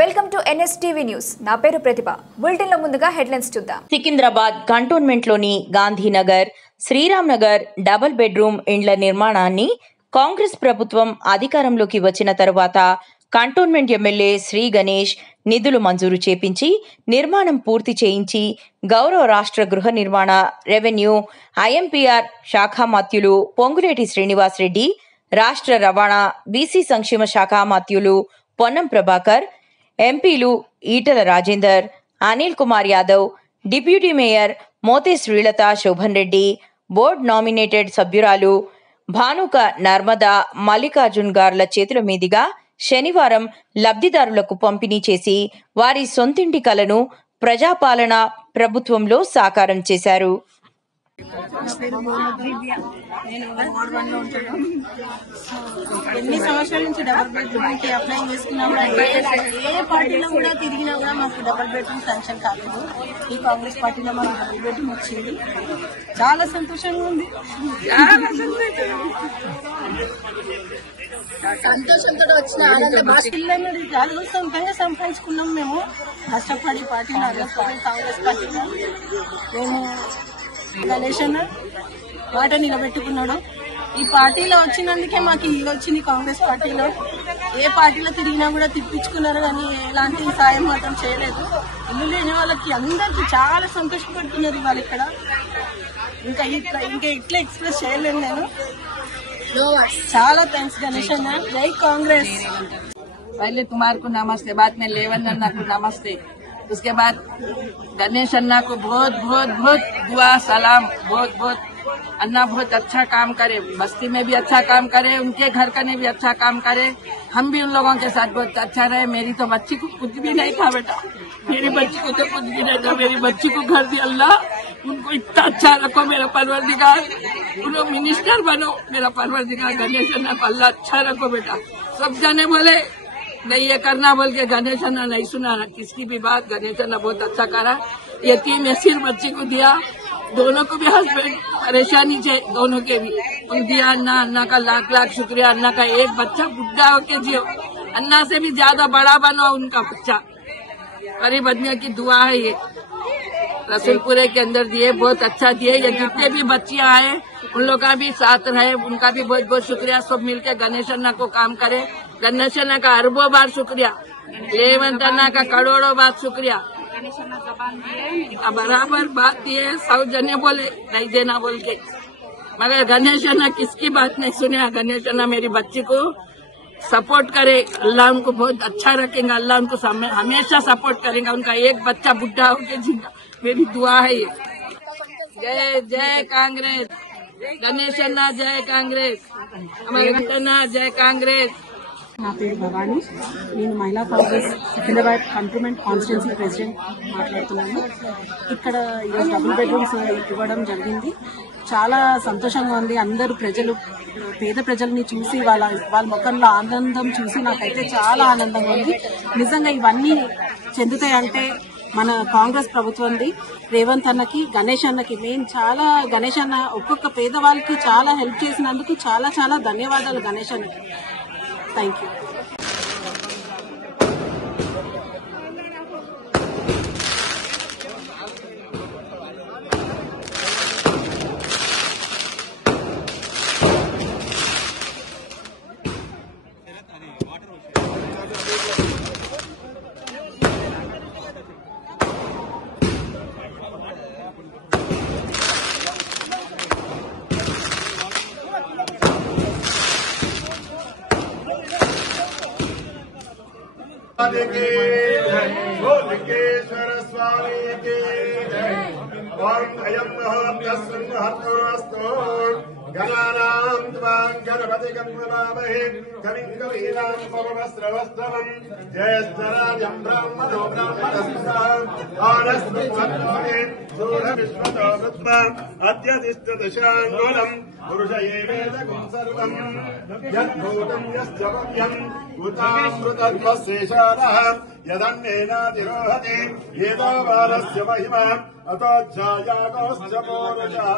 Welcome to NSTV news. నా పేరు ప్రతిభ. Bulletin లో ముందుగా హెడ్లైన్స్ చూద్దాం. సికింద్రాబాద్ కంటోన్మెంట్ లోని గాంధీనగర్, శ్రీరామ్ నగర్ డబుల్ బెడ్రూమ్ ఇండ్ల నిర్మాణాన్ని కాంగ్రెస్ ప్రభుత్వం అధికారంలోకి వచ్చిన తరువాత కంటోన్మెంట్ ఎమ్మెల్యే శ్రీ గణేష్ నిధులు మంజూరు చేపించి నిర్మాణం పూర్తి చేయించి గౌరవ రాష్ట్ర గృహ నిర్మాణ, రెవెన్యూ, ఐఎంపీఆర్ శాఖ మాత్యులు పొంగులేటి శ్రీనివాస్ రెడ్డి, రాష్ట్ర రవాణా, బీసీ సంక్షేమ శాఖ మాత్యులు పొన్నం ప్రభాకర్, ఎంపీలు Etela Rajender, Anil Kumar Yadav, deputy mayor Mothe Srilatha Shobhan Reddy, board nominated సభ్యురాలు భానుక నర్మదా మల్లికార్జున్ గార్ల చేతుల మీదుగా శనివారం లబ్ధిదారులకు పంపిణీ చేసి వారి సొంతింటి కలను ప్రజాపాలన ప్రభుత్వంలో సాకారం చేశారు. ఎన్ని సంవత్సరాల నుంచి డబుల్ బెడ్రూమ్ కి అప్లై చేసుకున్నా కూడా ఏ పార్టీలో కూడా తిరిగినా కూడా మాకు డబుల్ బెడ్రూమ్ శాంక్షన్ కాలేదు. ఈ కాంగ్రెస్ పార్టీలో మాకు డబుల్ బెడ్రూమ్ వచ్చింది. చాలా సంతోషంగా ఉంది. సంతోషంతో వచ్చిన పిల్లలు చాలా సొంతంగా సంపాదించుకున్నాం. మేము కష్టపడి పార్టీలో కాంగ్రెస్ పార్టీలో మేము గణేష్ అన్న మాట నిలబెట్టుకున్నాడు. ఈ పార్టీలో వచ్చినందుకే మాకు ఇల్లు వచ్చింది. కాంగ్రెస్ పార్టీలో ఏ పార్టీలో తిరిగినా కూడా తిప్పించుకున్నారు, కానీ ఎలాంటి సాయం మాత్రం చేయలేదు. ఇల్లు లేని వాళ్ళకి అందరికి చాలా సంతోషపడుతున్నారు వాళ్ళు ఇక్కడ. ఇంకా ఇట్లా ఎక్స్ప్రెస్ చేయలేను నేను. చాలా థ్యాంక్స్ గణేష్ అన్న. జై కాంగ్రెస్. पहले कुमार को नमस्ते, बाद में लेवन अन्ना को नमस्ते, उसके बाद गणेश अन्ना को बहुत बहुत बहुत दुआ सलाम. बहुत बहुत अन्ना बहुत अच्छा काम करे, बस्ती में भी अच्छा काम करे, उनके घर का ने भी अच्छा काम करे, हम भी उन लोगों के साथ बहुत अच्छा रहे. मेरी तो बच्ची को कुछ भी नहीं था बेटा, मेरी बच्ची को तो कुछ भी नहीं था. मेरी बच्ची को घर दिया अल्लाह, उनको इतना अच्छा रखो मेरा परवरदिगार. उनको मिनिस्टर बनो मेरा परवरदिगार. गणेश अन्ना को अल्लाह अच्छा रखो बेटा. सब जाने बोले नहीं ये करना बोल के गणेश अन्ना नहीं सुना किसकी भी बात. गणेश अन्ना बहुत अच्छा करा. यतीम यसीर बच्ची को दिया. दोनों को भी हस्बैंड परेशानी थे, दोनों के भी उन दिया. अन्ना का लाख लाख शुक्रिया. अन्ना का एक बच्चा बुढ़ा होके जियो, अन्ना से भी ज्यादा बड़ा बनो उनका बच्चा. गरीब आदमी की दुआ है ये. रसूलपुरे के अंदर दिए, बहुत अच्छा दिए. ये जितने भी बच्चियां आए उन लोग का भी साथ रहे, उनका भी बहुत बहुत शुक्रिया. सब मिलकर गणेश अन्ना को काम करे. गणेश अन्ना का अरबों बार शुक्रिया, लेवंत अन्ना का करोड़ों बार शुक्रिया. बराबर बात दिए, सौजन्य बोले नहीं देना बोल के, मगर गणेश अन्ना किसकी बात नहीं सुने. गणेश अन्ना मेरी बच्ची को सपोर्ट करे, अल्लाह उनको बहुत अच्छा रखेगा. अल्लाह उनको हमेशा सपोर्ट करेगा. उनका एक बच्चा बुढ़ा होके जीना मेरी दुआ है ये. जय जय कांग्रेस. गणेश अन्ना जय कांग्रेस. हमारे अन्ना जय कांग्रेस. నా పేరు భవానీ. నేను మహిళా Congress Secunderabad cantonment constituency president మాట్లాడుతున్నాను. ఇక్కడ ఈరోజు డబుల్ బెడ్రూమ్స్ ఇవ్వడం జరిగింది. చాలా సంతోషంగా ఉంది. అందరూ ప్రజలు, పేద ప్రజల్ని చూసి వాళ్ళ ముఖంలో ఆనందం చూసి నాకైతే చాలా ఆనందంగా ఉంది. నిజంగా ఇవన్నీ చెందుతాయంటే మన కాంగ్రెస్ ప్రభుత్వంది, రేవంత్ అన్నకి, గణేష్ అన్నకి. మేము చాలా గణేష్ అన్న ఒక్కొక్క పేదవాళ్ళకి చాలా హెల్ప్ చేసినందుకు చాలా చాలా ధన్యవాదాలు గణేష్ అన్నకి. Thank you. भोलिकेश्वर स्वामी के ओम अयं महत्तस्तु गणानां त्वां गणपतिं नमामहे कविं कवीनां पवनस्रवस्त्रवं ज्येष्ठराजं ब्रह्मणो ब्रह्मणस्पदा आनस्मत्वन्नोहे सूरविश्वतो वृत्वा अद्यतिष्ठदशाङ्गुलम् पुरुष एवेदगुं सर्वं यद्भूतं यश्च भव्यम् उतामृतत्वशेषादः यदन्नेनातिरोहति एतो बालस्य महिमा अतो ध्यायागोश्च पौरुषः.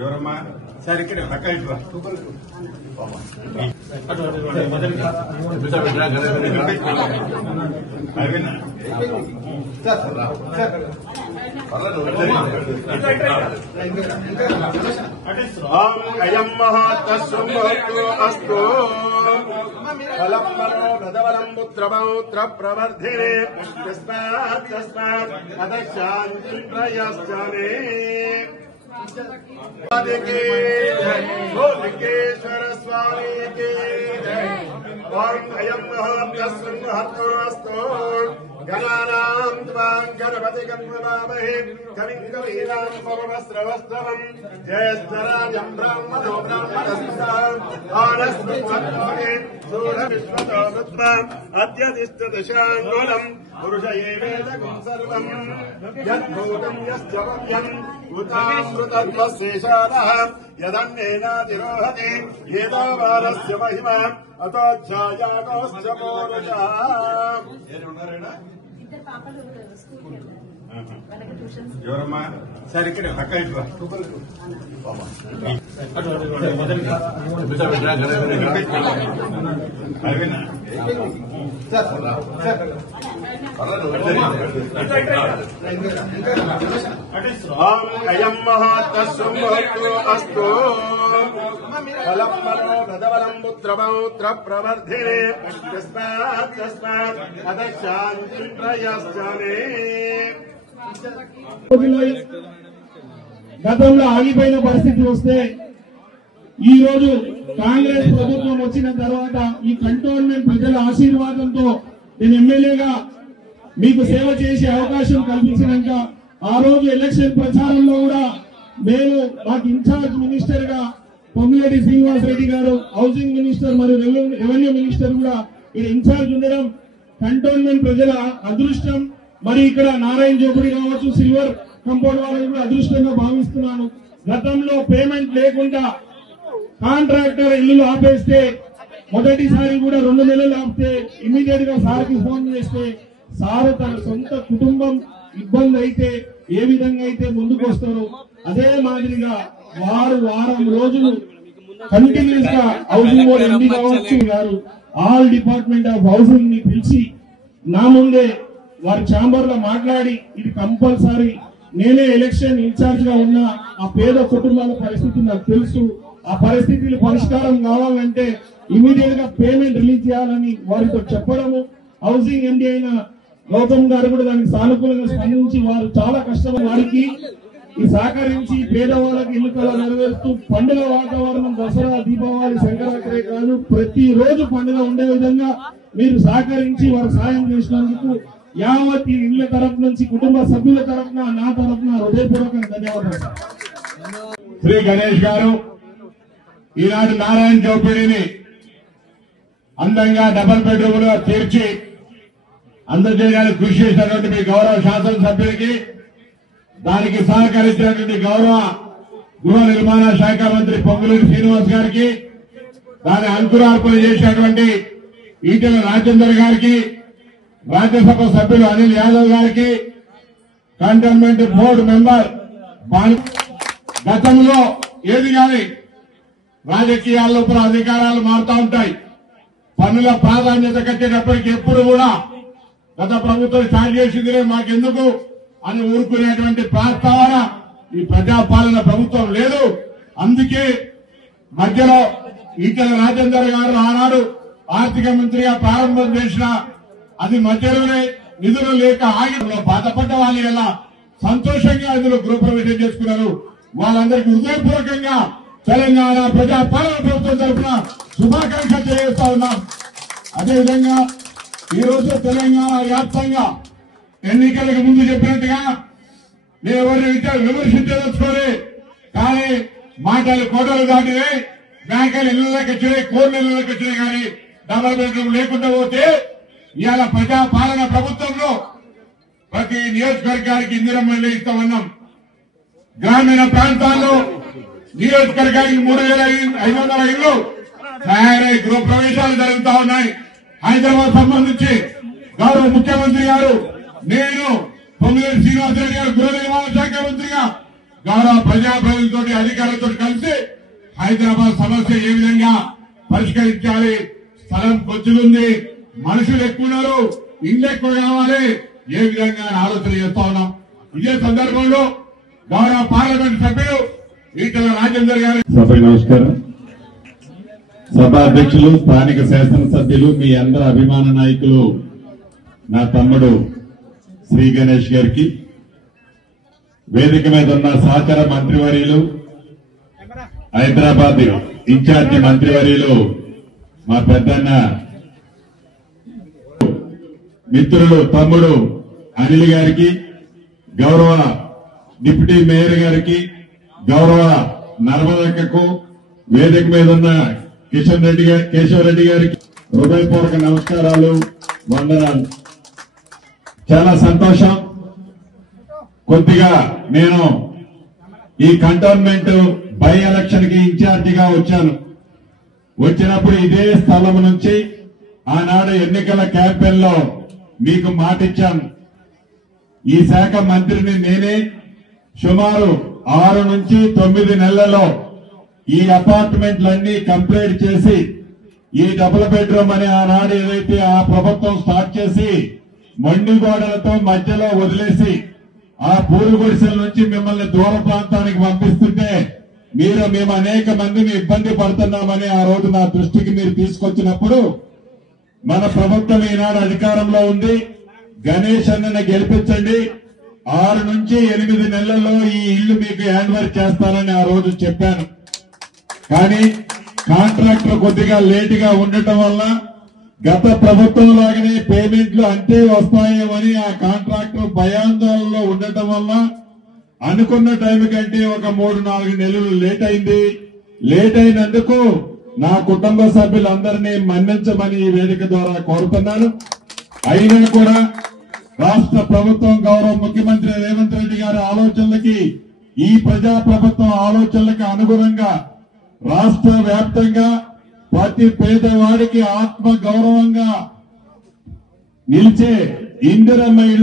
ఎవరమ్మా సరే ఇక్కడ అక్క అయం మహాత్తు అస్తు ఫలం ఫలో ప్రదవలం పుత్రపౌత్ర ప్రవర్ధినే తస్మాత్ తస్మాత్ అదశాంతి ప్రయశ్చనే लिंगेश्वर स्वामी के अयम महत्वस्तु गणानां त्वां गणपतिं नमामहे कविं कवीनां पवस्रवस्तवं ज्येष्ठराजं ब्राह्मणो ब्राह्मणस्पदाम् आनस्मत्वत्वमे सूरविश्वतो वृत्तम् अद्यतिष्ठदशाङ्गुलम् पुरुष एवेदकं सर्वम् यद्भूतं यश्च भव्यम् उतामृतत्वशेषादः यदन्नेनातिरोहति एतावानस्य महिमा अतोच्छायातोश्च पूरुषः ఎవరమ్మా సరే ఇక్కడ అక్క అయం మహాత్తు అస్తు ఫలం ఫలో ప్రదవలం పుత్రపౌత్ర ప్రవర్ధినే తస్మాత్ తస్మాత్ అదశాంతి ప్రయశ్చనే గతంలో ఆగిపోయిన పరిస్థితి వస్తే ఈ రోజు కాంగ్రెస్ ప్రభుత్వం వచ్చిన తర్వాత ఈ కంటోన్మెంట్ ప్రజల ఆశీర్వాదంతో నేను ఎమ్మెల్యేగా మీకు సేవ చేసే అవకాశం కల్పించినాక ఆ రోజు ఎలక్షన్ ప్రచారంలో కూడా నేను మాకు ఇన్ఛార్జ్ మినిస్టర్ గా పొంగిరెడ్డి శ్రీనివాస్ రెడ్డి గారు, హౌసింగ్ మినిస్టర్ మరియు రెవెన్యూ మినిస్టర్ కూడా ఇక్కడ ఇన్ఛార్జ్ ఉండడం కంటోన్మెంట్ ప్రజల అదృష్టం. మరి ఇక్కడ నారాయణ జోపుడి కావచ్చు, సిల్వర్ కంపౌండ్ వాళ్ళని కూడా అదృష్టంగా భావిస్తున్నాను. గతంలో పేమెంట్ లేకుండా కాంట్రాక్టర్ ఇల్లు ఆపేస్తే మొదటిసారి కూడా 2 నెలలు ఆపితే ఇమీడియట్ గా సార్కి ఫోన్ చేస్తే సార్ తన సొంత కుటుంబం ఇబ్బంది అయితే ఏ విధంగా అయితే ముందుకు వస్తారో అదే మాదిరిగా వారం రోజులు కంటిన్యూస్ గా హౌసింగ్ బోర్డు ఎంపీ కావచ్చు గారు ఆల్ డిపార్ట్మెంట్ ఆఫ్ హౌసింగ్ ని పిలిచి నా ముందే వారి ఛాంబర్ లో మాట్లాడి ఇది కంపల్సరీ నేనే ఎలక్షన్ ఇన్ఛార్జ్ గా ఉన్న ఆ పేద కుటుంబాల పరిస్థితి నాకు తెలుసు, ఆ పరిస్థితులు పరిష్కారం కావాలంటే ఇమీడియట్ గా పేమెంట్ రిలీజ్ చేయాలని వారితో చెప్పడము. హౌసింగ్ ఎండీ అయిన గౌతమ్ గారు కూడా దానికి సానుకూలంగా స్పందించి వారు చాలా కష్టం వారికి ఈ సహకరించి పేదవాళ్ళకి ఇల్లు కళ నెరవేరుస్తూ పండుగ వాతావరణం దసరా, దీపావళి, సంక్రాంతి కాదు ప్రతి రోజు పండుగ ఉండే విధంగా మీరు సహకరించి వారు సాయం చేసినందుకు యావత్ ఇళ్ల తరఫు నుంచి కుటుంబ సభ్యుల తరఫున నా తరఫున హృదయపూర్వకంగా ధన్యవాదాలు. శ్రీ గణేష్ గారు ఈనాడు నారాయణ చౌపడిని అందంగా డబుల్ బెడ్రూమ్ గా తీర్చి అందజేయడానికి కృషి చేసినటువంటి మీ గౌరవ శాసనసభ్యుడికి, దానికి సహకరించినటువంటి గౌరవ గృహ నిర్మాణ శాఖ మంత్రి పొంగులేటి శ్రీనివాస్ గారికి, దాని అంకురార్పణ చేసినటువంటి ఈటెల రాజేందర్ గారికి, రాజ్యసభ సభ్యులు అనిల్ యాదవ్ గారికి, కంటోన్మెంట్ బోర్డు మెంబర్ గతంలో ఏది కానీ రాజకీయాల లోపల అధికారాలు మారుతూ ఉంటాయి. పన్నుల ప్రాధాన్యత కట్టేటప్పటికి ఎప్పుడు కూడా గత ప్రభుత్వం స్టార్ట్ చేసిందిలే మాకెందుకు అని ఊరుకునేటువంటి ప్రస్తావన ఈ ప్రజాపాలన ప్రభుత్వం లేదు. అందుకే మధ్యలో ఈటెల రాజేందర్ గారు ఆనాడు ఆర్థిక మంత్రిగా ప్రారంభం చేసిన అది మధ్యలోనే నిధులు లేక ఆగిలో బాధపడ్డ వాళ్ళు ఎలా సంతోషంగా ఇందులో గృహప్రవేశం చేసుకున్నారు. వాళ్ళందరికీ హృదయపూర్వకంగా తెలంగాణ ప్రజాపాలన ప్రభుత్వం తరఫున శుభాకాంక్షలు తెలియజేస్తా ఉన్నాం. అదేవిధంగా ఈ రోజు తెలంగాణ వ్యాప్తంగా ఎన్నికలకు ముందు చెప్పినట్టుగా నేను ఎవరిని విమర్శించదలుచుకోలే, కానీ మాటలు కోటలు దాటినాయి, బ్యాంకులు ఇళ్లలోకి వచ్చినాయి, కోర్టు ఇళ్లలోకి వచ్చినాయి. కానీ డబుల్ బెడ్రూమ్ లేకుండా పోతే ఇవాళ ప్రజాపాలన ప్రభుత్వంలో ప్రతి నియోజకవర్గానికి ఇందిరమ్మ ఇళ్లు ఇస్తామన్నాం. గ్రామీణ ప్రాంతాల్లో నియోజకవర్గానికి 3,500 ఇళ్లు తయారై గృహ ప్రవేశాలు జరుగుతా ఉన్నాయి. హైదరాబాద్ సంబంధించి గౌరవ ముఖ్యమంత్రి గారు, నేను పొంగులేటి శ్రీనివాసరెడ్డి గారు గృహ నిర్మాణ శాఖ మంత్రిగా గౌరవ ప్రజాప్రతినిధులతో అధికారులతో కలిసి హైదరాబాద్ సమస్య ఏ విధంగా పరిష్కరించాలి, స్థలం కొద్దిగుంది, మనుషులు ఎక్కువ ఉన్నారు, ఇళ్ళు ఎక్కువ కావాలి, ఏ విధంగా ఆలోచన చేస్తా ఉన్నాం. ఇదే సందర్భంలో గౌరవ పార్లమెంట్ సభ్యులు ఈటల రాజేందర్ గారు సభకు నమస్కారం. సభ అధ్యక్షులు, స్థానిక శాసనసభ్యులు, మీ అందరి అభిమాన నాయకులు నా తమ్ముడు శ్రీ గణేష్ గారికి, వేదిక మీద ఉన్న సహచర మంత్రివర్యులు, హైదరాబాద్ ఇన్ఛార్జి మంత్రివర్యులు మా పెద్దన్న మిత్రులు తమ్ముడు అనిల్ గారికి, గౌరవ డిప్యూటీ మేయర్ గారికి, గౌరవ నర్మదక్కకు, వేదిక మీద ఉన్న కేశవరెడ్డి గారికి హృదయపూర్వక నమస్కారాలు, వందనాలు. చాలా సంతోషం. కొద్దిగా నేను ఈ కంటోన్మెంట్ బై ఎలక్షన్ కి ఇన్ఛార్జిగా వచ్చాను. వచ్చినప్పుడు ఇదే స్థలం నుంచి ఆనాడు ఎన్నికల క్యాంపెయిన్ లో మీకు మాట ఇచ్చాను. ఈ శాఖ మంత్రిని నేనే. సుమారు 6 నుంచి 9 నెలల్లో ఈ అపార్ట్మెంట్లన్నీ కంప్లీట్ చేసి, ఈ డబుల్ బెడ్రూమ్ అనే ఆనాడు ఏదైతే ఆ ప్రభుత్వం స్టార్ట్ చేసి మొండి గోడలతో మధ్యలో వదిలేసి ఆ పూరు గుడిసెల నుంచి మిమ్మల్ని దూర ప్రాంతానికి పంపిస్తుంటే మేము అనేక మందిని ఇబ్బంది పడుతున్నామని ఆ రోజు నా దృష్టికి మీరు తీసుకొచ్చినప్పుడు, మన ప్రభుత్వం ఈనాడు అధికారంలో ఉంది, గణేష్ అన్నని గెలిపించండి, 6 నుంచి 8 నెలల్లో ఈ ఇల్లు మీకు హ్యాండ్ ఓవర్ చేస్తానని ఆ రోజు చెప్పాను. కానీ కాంట్రాక్టర్ కొద్దిగా లేటుగా ఉండటం వల్ల గత ప్రభుత్వం లాగానే పేమెంట్లు అంతే వస్తాయేమని ఆ కాంట్రాక్టర్ భయాందోళనలో ఉండటం వల్ల అనుకున్న టైం కంటే ఒక 3-4 నెలలు లేట్ అయింది. లేట్ అయినందుకు నా కుటుంబ సభ్యులందరినీ మన్నించమని ఈ వేదిక ద్వారా కోరుతున్నాను. అయినా కూడా రాష్ట్ర ప్రభుత్వం, గౌరవ ముఖ్యమంత్రి రేవంత్ రెడ్డి గారి ఆలోచనలకి, ఈ ప్రజా ప్రభుత్వం ఆలోచనలకు అనుగుణంగా రాష్ట్ర వ్యాప్తంగా ప్రతి పేదవాడికి ఆత్మ గౌరవంగా నిలిచే ఇందిరమ్మ ఇళ్ల